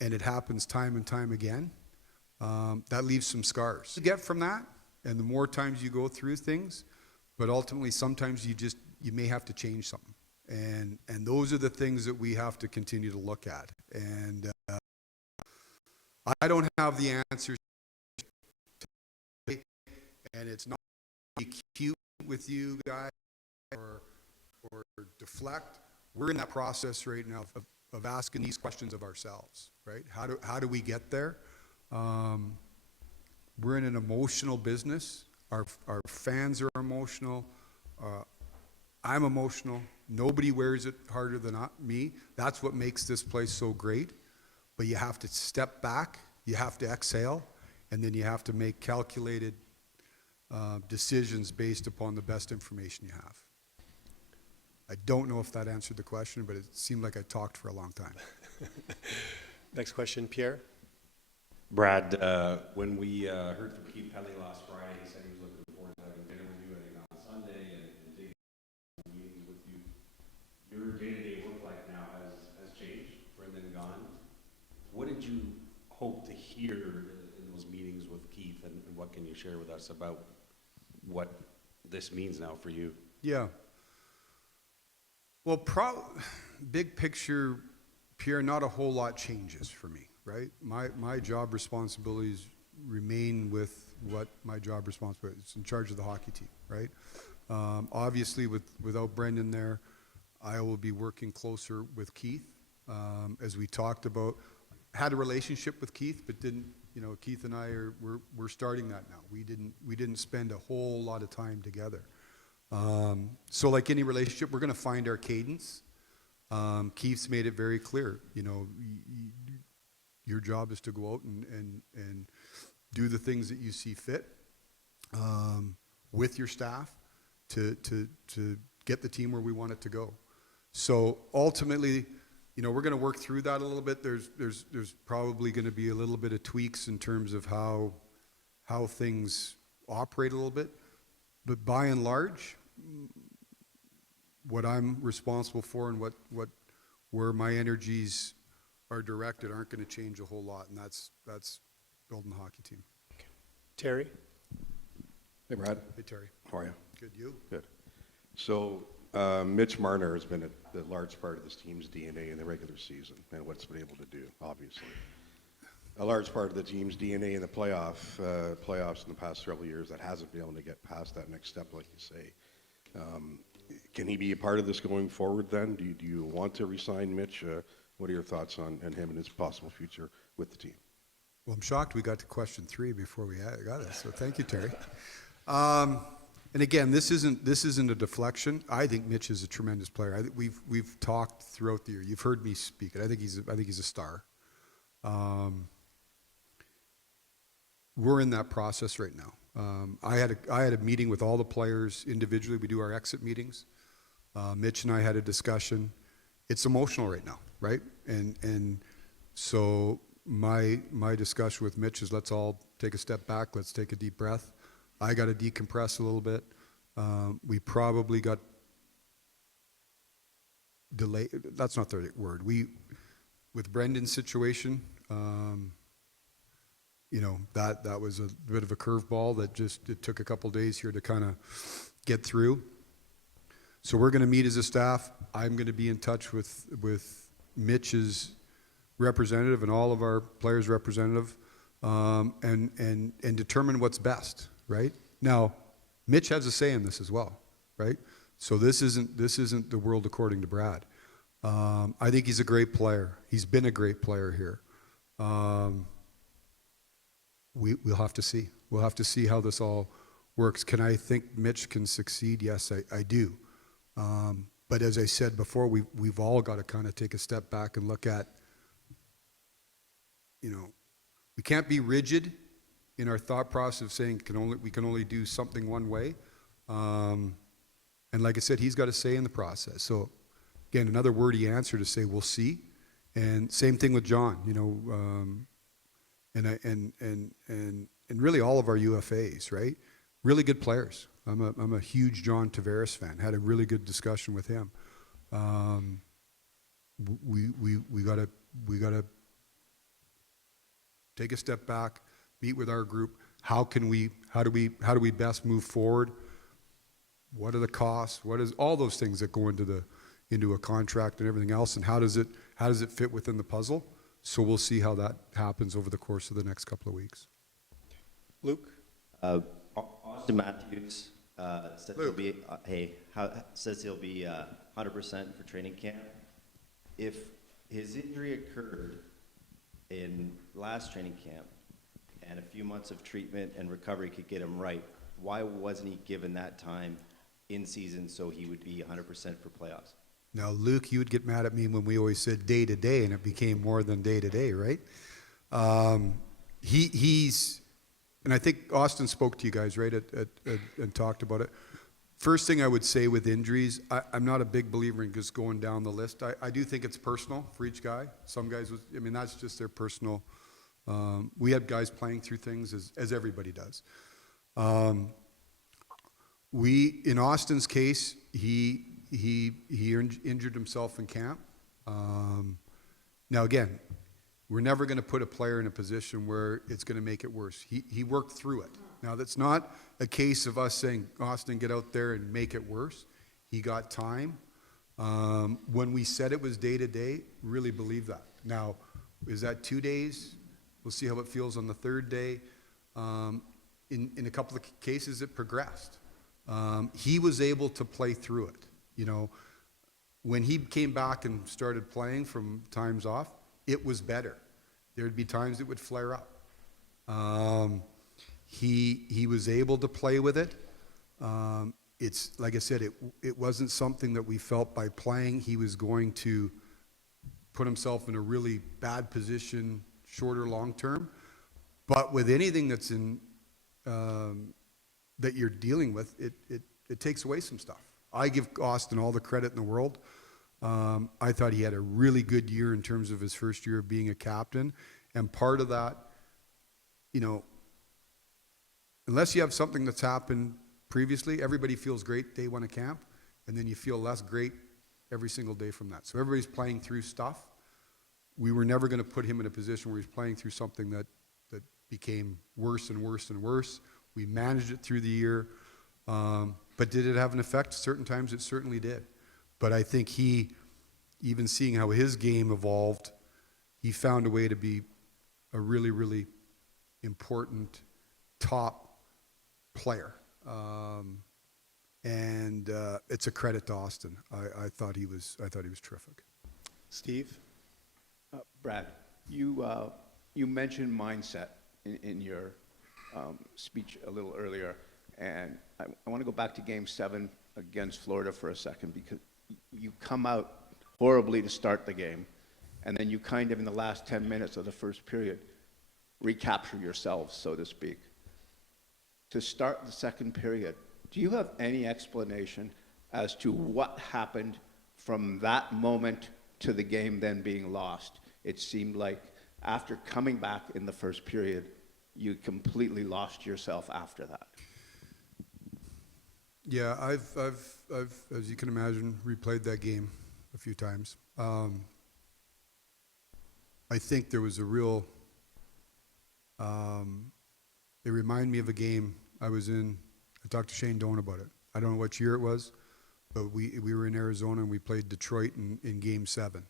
and it happens time and time again, that leaves some scars. You get from that, and the more times you go through things, but ultimately sometimes you may have to change something. And those are the things that we have to continue to look at. And I don't have the answers today, and it's not to be cute with you guys or deflect. We're in that process right now of asking these questions of ourselves, right? How do we get there? We're in an emotional business. Our fans are emotional. I'm emotional. Nobody wears it harder than me. That's what makes this place so great. But you have to step back, you have to exhale, and then you have to make calculated decisions based upon the best information you have. I don't know if that answered the question, but it seemed like I talked for a long time. Next question, Pierre. Brad, when we heard from Keith Pelly last Friday, he said he was looking forward to having dinner with you, I think, on Sunday and digging into meetings with you. Your day-to-day work life now has changed. Brendan gone. What did you hope to hear in those meetings with Keith, and what can you share with us about what this means now for you? Yeah. Well, big picture, Pierre, not a whole lot changes for me, right? My job responsibilities remain with what my job responsibility is, in charge of the hockey team, right? Obviously, without Brendan there, I will be working closer with Keith. As we talked about, had a relationship with Keith, but didn't, Keith and I we're starting that now. We didn't spend a whole lot of time together. So like any relationship, we're going to find our cadence. Keith's made it very clear, your job is to go out and do the things that you see fit with your staff to get the team where we want it to go. So ultimately, we're going to work through that a little bit. There's probably going to be a little bit of tweaks in terms of how things operate a little bit. But by and large, what I'm responsible for and where my energies are directed aren't going to change a whole lot, and that's building the hockey team. Okay. Terry? Hey, Brad. Hey, Terry. How are you? Good. You? Good. So, Mitch Marner has been a large part of this team's DNA in the regular season and what's been able to do, obviously. A large part of the team's DNA in the playoffs in the past several years that hasn't been able to get past that next step, like you say. Can he be a part of this going forward then? Do you want to re-sign Mitch? What are your thoughts on him and his possible future with the team? Well, I'm shocked we got to question 3 before we got it, so thank you, Terry. And again, this isn't a deflection. I think Mitch is a tremendous player. I think we've talked throughout the year. You've heard me speak it. I think he's a star. We're in that process right now. I had a meeting with all the players individually. We do our exit meetings. Mitch and I had a discussion. It's emotional right now, right? And so my discussion with Mitch is, let's all take a step back. Let's take a deep breath. I got to decompress a little bit. We probably got delayed. That's not the right word. With Brendan's situation, that was a bit of a curveball that it took a couple days here to kind of get through. So we're going to meet as a staff. I'm going to be in touch with Mitch's representative and all of our players' representative, and determine what's best. Right now, Mitch has a say in this as well. Right. So this isn't the world according to Brad. I think he's a great player. He's been a great player here. We'll have to see. We'll have to see how this all works. Can I think Mitch can succeed? Yes, I do. But as I said before, we've all got to kind of take a step back and look at, we can't be rigid in our thought process of saying we can only do something one way. And like I said, he's got a say in the process. So again, another wordy answer to say we'll see. And same thing with John, and really all of our UFAs, right? Really good players. I'm a huge John Tavares fan. Had a really good discussion with him. We gotta take a step back, meet with our group. How do we best move forward? What are the costs? What is all those things that go into a contract and everything else, and how does it fit within the puzzle? So we'll see how that happens over the course of the next couple of weeks. Luke? Austin Matthews said he'll Luke. be says he'll be 100% for training camp. If his injury occurred in last training camp and a few months of treatment and recovery could get him right, why wasn't he given that time in season so he would be 100% for playoffs? Now, Luke, you would get mad at me when we always said day to day, and it became more than day to day, right? He's, and I think Austin spoke to you guys, right, and talked about it. First thing I would say with injuries, I'm not a big believer in just going down the list. I do think it's personal for each guy. Some guys, that's just their personal. We had guys playing through things as everybody does. In Austin's case, he injured himself in camp. Now again, we're never going to put a player in a position where it's going to make it worse. He worked through it. Now that's not a case of us saying, Austin, get out there and make it worse. He got time. When we said it was day to day, really believe that. Now, is that 2 days? We'll see how it feels on the third day. In a couple of cases, it progressed. He was able to play through it. When he came back and started playing from times off, it was better. There'd be times it would flare up. He was able to play with it. It's like I said, it wasn't something that we felt by playing he was going to put himself in a really bad position, short or long term. But with anything that's in that you're dealing with, it takes away some stuff. I give Austin all the credit in the world. I thought he had a really good year in terms of his first year of being a captain. And part of that, unless you have something that's happened previously, everybody feels great day one of camp, and then you feel less great every single day from that. So everybody's playing through stuff. We were never going to put him in a position where he's playing through something that became worse and worse and worse. We managed it through the year. But did it have an effect? Certain times it certainly did. But I think even seeing how his game evolved, he found a way to be a really, really important top player. And it's a credit to Austin. I thought he was terrific. Steve? Brad, you mentioned mindset in your speech a little earlier, and I want to go back to Game 7 against Florida for a second, because you come out horribly to start the game, and then you kind of, in the last 10 minutes of the first period, recapture yourselves, so to speak. To start the second period, do you have any explanation as to what happened from that moment to the game then being lost? It seemed like after coming back in the first period, you completely lost yourself after that. Yeah, I've as you can imagine, replayed that game a few times. I think there was a real. It reminded me of a game I was in. I talked to Shane Doan about it. I don't know what year it was, but we were in Arizona and we played Detroit in Game 7.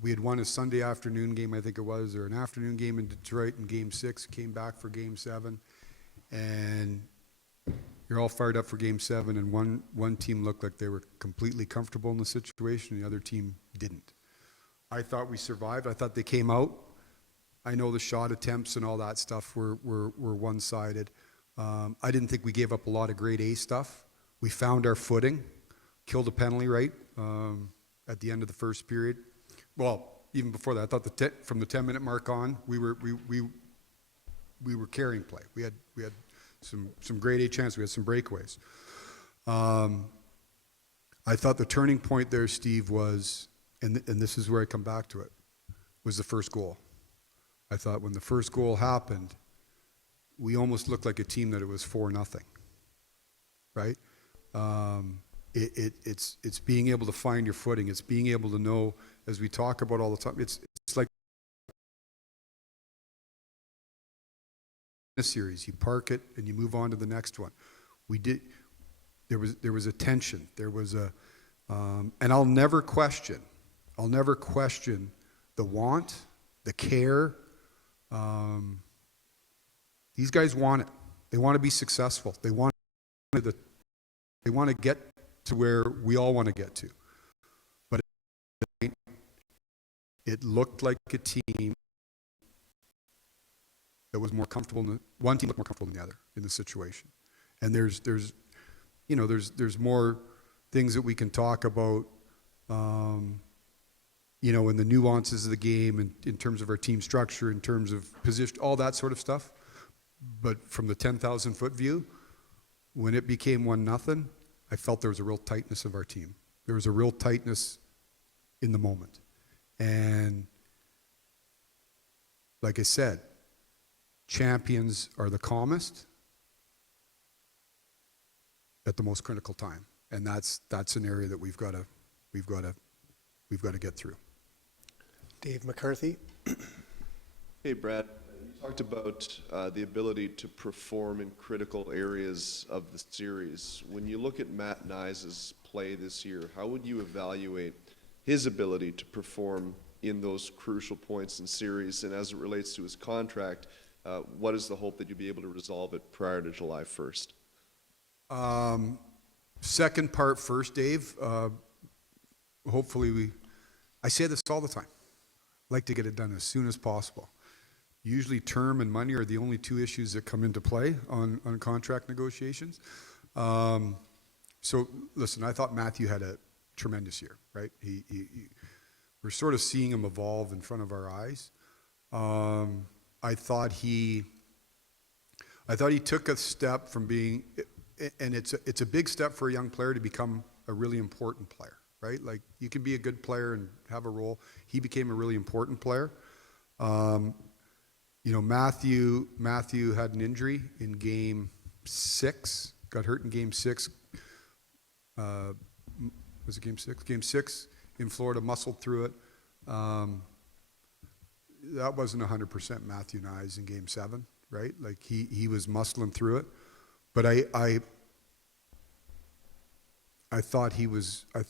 We had won a Sunday afternoon game, I think it was, or an afternoon game in Detroit in Game 6, came back for Game 7, and you're all fired up for Game 7, and one team looked like they were completely comfortable in the situation, and the other team didn't. I thought we survived. I thought they came out. I know the shot attempts and all that stuff were one-sided. I didn't think we gave up a lot of grade A stuff. We found our footing, killed a penalty, right, at the end of the first period. Well, even before that, I thought from the 10-minute mark on, we were carrying play. We had some grade A chances. We had some breakaways. I thought the turning point there, Steve, was, and this is where I come back to it, was the first goal. I thought when the first goal happened, we almost looked like a team that it was 4-0, right? It's being able to find your footing. It's being able to know, as we talk about all the time, it's like a series, you park it and you move on to the next one. There was a tension. There was and I'll never question the want, the care. These guys want it. They want to be successful. They want to get to where we all want to get to. But it looked like a team that was more comfortable. One team looked more comfortable than the other in the situation. And there's more things that we can talk about, in the nuances of the game, and in terms of our team structure, in terms of position, all that sort of stuff. But from the 10,000-foot view, when it became 1-0, I felt there was a real tightness of our team. There was a real tightness in the moment. And like I said, champions are the calmest at the most critical time. And that's an area that we've got to get through. Dave McCarthy. Hey, Brad. You talked about the ability to perform in critical areas of the series. When you look at Matt Knies' play this year, how would you evaluate his ability to perform in those crucial points in series? And as it relates to his contract, what is the hope that you'll be able to resolve it prior to July 1st? Second part first, Dave. Hopefully I say this all the time. I'd like to get it done as soon as possible. Usually term and money are the only two issues that come into play on contract negotiations. So listen, I thought Matthew had a tremendous year, right? We're sort of seeing him evolve in front of our eyes. I thought he took a step from being, and it's a big step for a young player to become a really important player, right? Like, you can be a good player and have a role. He became a really important player. Matthew had an injury in Game 6, got hurt in Game 6. Was it Game 6? Game 6 in Florida, muscled through it. That wasn't 100% Matthew Knies in Game 7, right? Like, he was muscling through it. But I thought he was I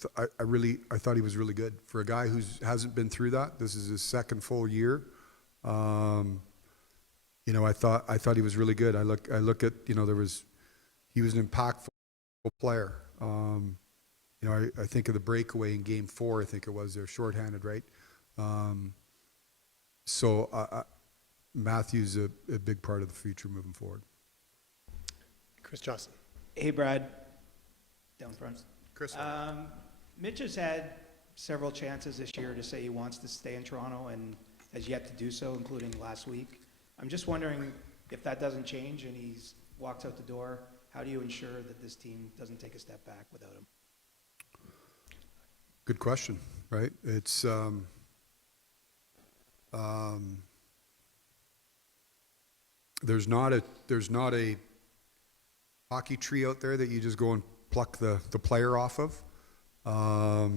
thought he was really good for a guy who hasn't been through that. This is his second full year. I thought he was really good. I look at he was an impactful player. I think of the breakaway in Game 4. I think it was, they're shorthanded, right? Matthew's a big part of the future moving forward. Chris Johnson. Hey, Brad. Down front. Chris. Mitch has had several chances this year to say he wants to stay in Toronto and has yet to do so, including last week. I'm just wondering if that doesn't change and he's walked out the door, how do you ensure that this team doesn't take a step back without him? Good question, right? It's there's not a hockey tree out there that you just go and pluck the player off of. Our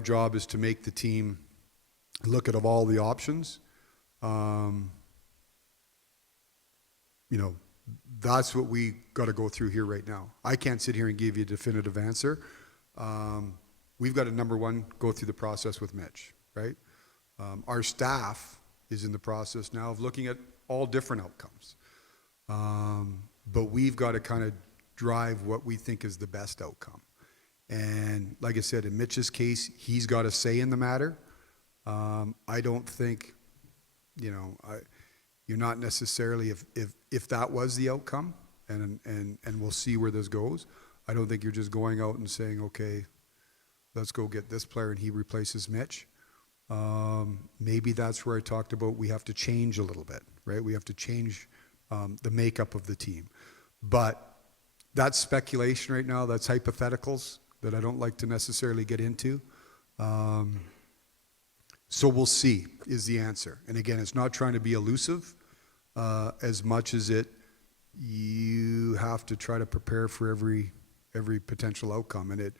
job is to make the team look at all the options. That's what we got to go through here right now. I can't sit here and give you a definitive answer. We've got to, number one, go through the process with Mitch, right? Our staff is in the process now of looking at all different outcomes. But we've got to kind of drive what we think is the best outcome. And like I said, in Mitch's case, he's got a say in the matter. I don't think, you're not necessarily, if that was the outcome, and we'll see where this goes, I don't think you're just going out and saying, okay, let's go get this player and he replaces Mitch. Maybe that's where I talked about we have to change a little bit, right? We have to change the makeup of the team. But that's speculation right now. That's hypotheticals that I don't like to necessarily get into. So we'll see is the answer. And again, it's not trying to be elusive as much as you have to try to prepare for every potential outcome. And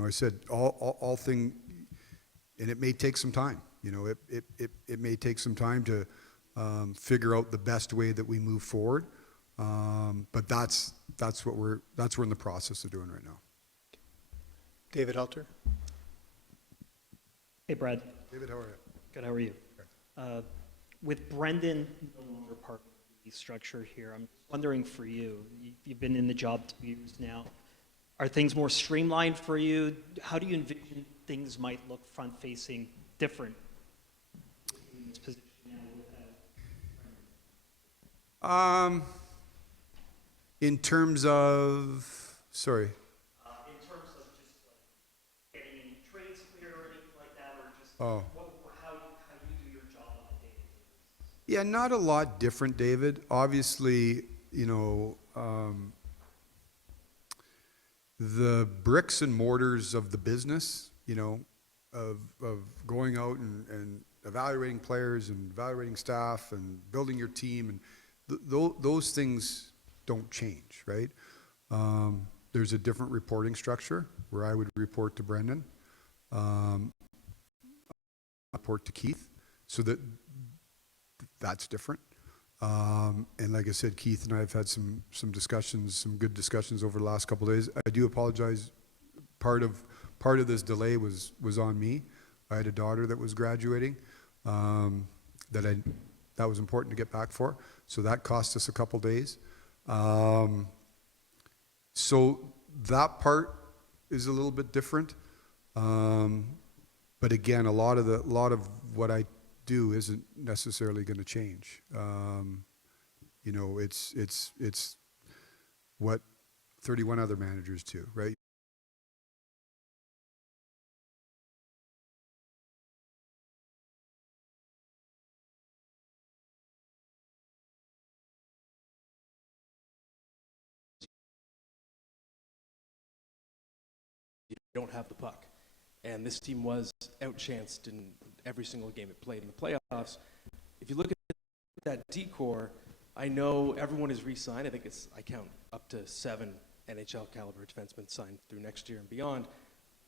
I said all thing, and it may take some time. It may take some time to figure out the best way that we move forward. But that's what we're in the process of doing right now. David Halter. Hey, Brad. David, how are you? Good, how are you? With Brendan no longer part of the structure here, I'm wondering for you, you've been in the job 2 years now. Are things more streamlined for you? How do you envision things might look front-facing different in this position now without? In terms of, sorry. In terms of just like getting any trades clear or anything like that, or just Oh. how you do your job on a day-to-day basis? Yeah, not a lot different, David. Obviously, the bricks and mortars of the business, of going out and evaluating players and evaluating staff and building your team, and those things don't change, right? There's a different reporting structure where I would report to Brendan, report to Keith, so that's different. And like I said, Keith and I have had some discussions, some good discussions over the last couple of days. I do apologize. Part of this delay was on me. I had a daughter that was graduating that was important to get back for. So that cost us a couple days. So that part is a little bit different. But again, a lot of what I do isn't necessarily going to change. It's what 31 other managers do, right? You don't have the puck. And this team was outchanced in every single game it played in the playoffs. If you look at that D-core, I know everyone is re-signed. I count up to 7 NHL caliber defensemen signed through next year and beyond.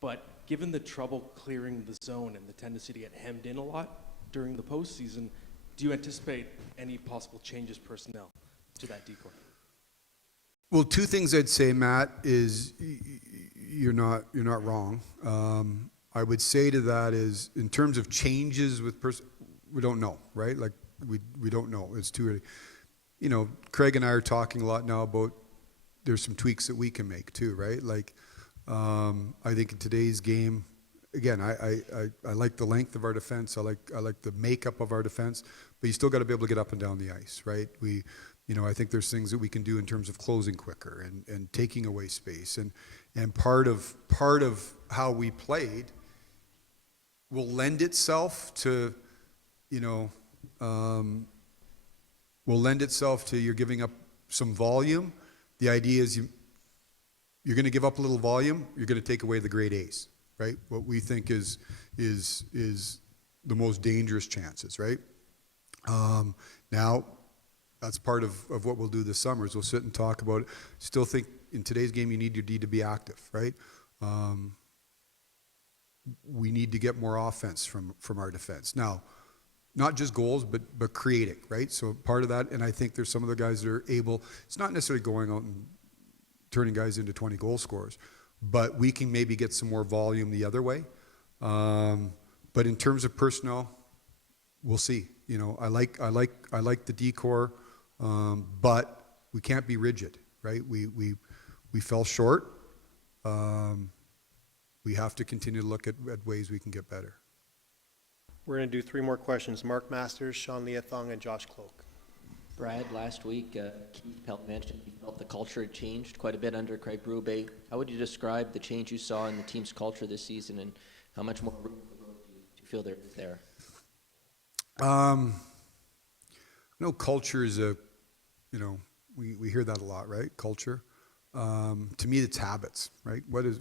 But given the trouble clearing the zone and the tendency to get hemmed in a lot during the postseason, do you anticipate any possible changes personnel to that D-core? Well, two things I'd say, Matt, is you're not wrong. I would say to that is, in terms of changes with we don't know, right? Like we don't know. It's too early. Craig and I are talking a lot now about there's some tweaks that we can make too, right? Like I think in today's game, again, I like the length of our defense. I like the makeup of our defense, but you still got to be able to get up and down the ice, right? I think there's things that we can do in terms of closing quicker and taking away space, and part of how we played will lend itself to, you're giving up some volume. The idea is you're going to give up a little volume. You're going to take away the grade A's, right? What we think is the most dangerous chances, right? Now. That's part of what we'll do this summer is we'll sit and talk about it. Still think in today's game you need your D to be active, right? We need to get more offense from our defense. Now, not just goals, but creating, right? So part of that, and I think there's some of the guys that are able, it's not necessarily going out and turning guys into 20 goal scorers, but we can maybe get some more volume the other way. But in terms of personnel, we'll see. I like the D-core. But we can't be rigid, right? We fell short. We have to continue to look at ways we can get better. We're going to do 3 more questions. Mark Masters, Sean Leathong, and Josh Cloak. Brad, last week, Keith Pelt mentioned he felt the culture had changed quite a bit under Craig Berube. How would you describe the change you saw in the team's culture this season, and how much more room for growth do you feel there is there? Culture is we hear that a lot, right? Culture. To me, it's habits, right? What is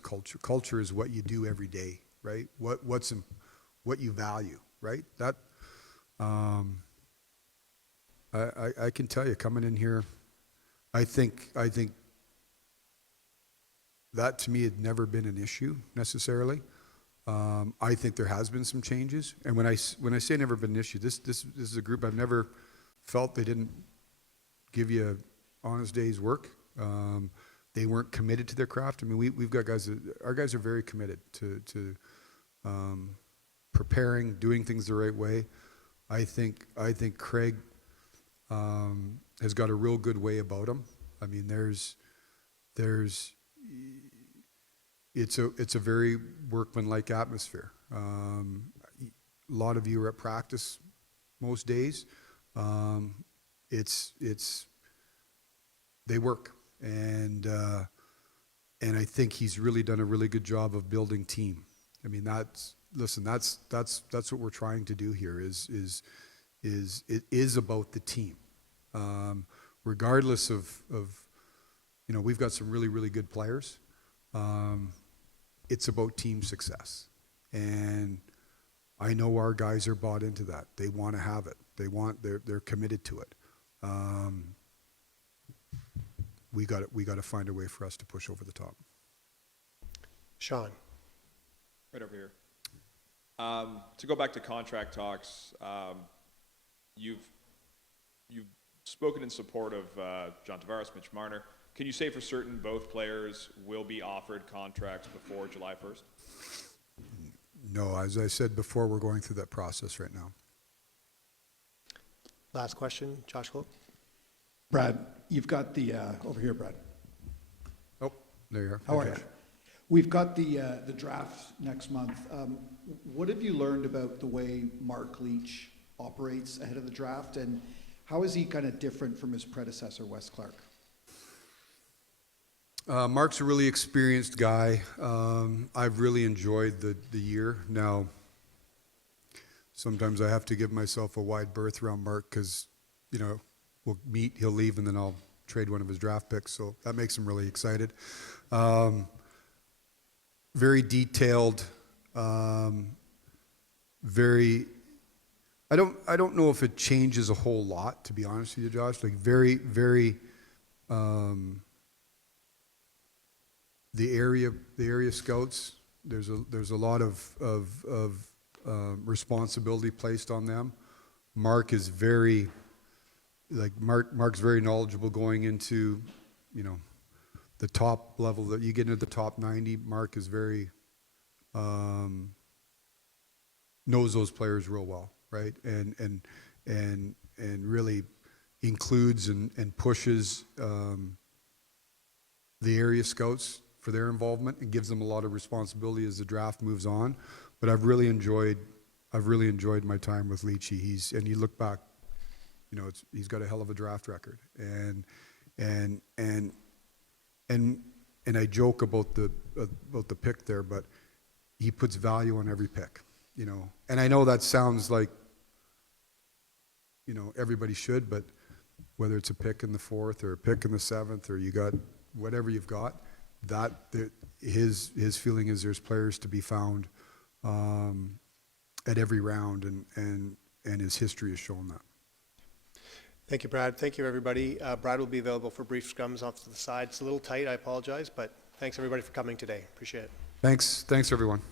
culture? Culture is what you do every day, right? What you value, right? That I can tell you, coming in here, I think that to me had never been an issue necessarily. I think there has been some changes, and when I say never been an issue, this is a group I've never felt they didn't give you an honest day's work. They weren't committed to their craft. I mean, we've got guys our guys are very committed to preparing, doing things the right way. I think Craig has got a real good way about him. I mean, it's a very workmanlike atmosphere. A lot of you are at practice most days. They work, and I think he's really done a really good job of building team. I mean, that's what we're trying to do here. It is about the team, regardless of we've got some really good players. It's about team success, and I know our guys are bought into that. They want to have it. They're committed to it. We got to find a way for us to push over the top. Sean. Right over here. To go back to contract talks, you've spoken in support of John Tavares, Mitch Marner. Can you say for certain both players will be offered contracts before July 1st? No, as I said before, we're going through that process right now. Last question, Josh Klopp. Brad, you've got the, over here, Brad. Oh, there you are. How are Okay. you? We've got the draft next month. What have you learned about the way Mark Leach operates ahead of the draft, and how is he kind of different from his predecessor, Wes Clark? Mark's a really experienced guy. I've really enjoyed the year. Now, sometimes I have to give myself a wide berth around Mark because, we'll meet, he'll leave, and then I'll trade one of his draft picks. So that makes him really excited. Very detailed. Very. I don't know if it changes a whole lot, to be honest with you, Josh. Like very. The area scouts, there's a lot of responsibility placed on them. Mark is Mark's very knowledgeable going into, the top level. That you get into the top 90, Mark is very knows those players real well, right? And really includes and pushes the area scouts for their involvement and gives them a lot of responsibility as the draft moves on. But I've really enjoyed my time with Leachy. And you look back, he's got a hell of a draft record. And I joke about the pick there, but he puts value on every pick, And I know that sounds like, everybody should, but whether it's a pick in the 4th or a pick in the 7th, or you got whatever you've got, his feeling is there's players to be found at every round, and his history has shown that. Thank you, Brad. Thank you, everybody. Brad will be available for brief scrums off to the side. It's a little tight, I apologize, but thanks everybody for coming today. Appreciate it. Thanks everyone.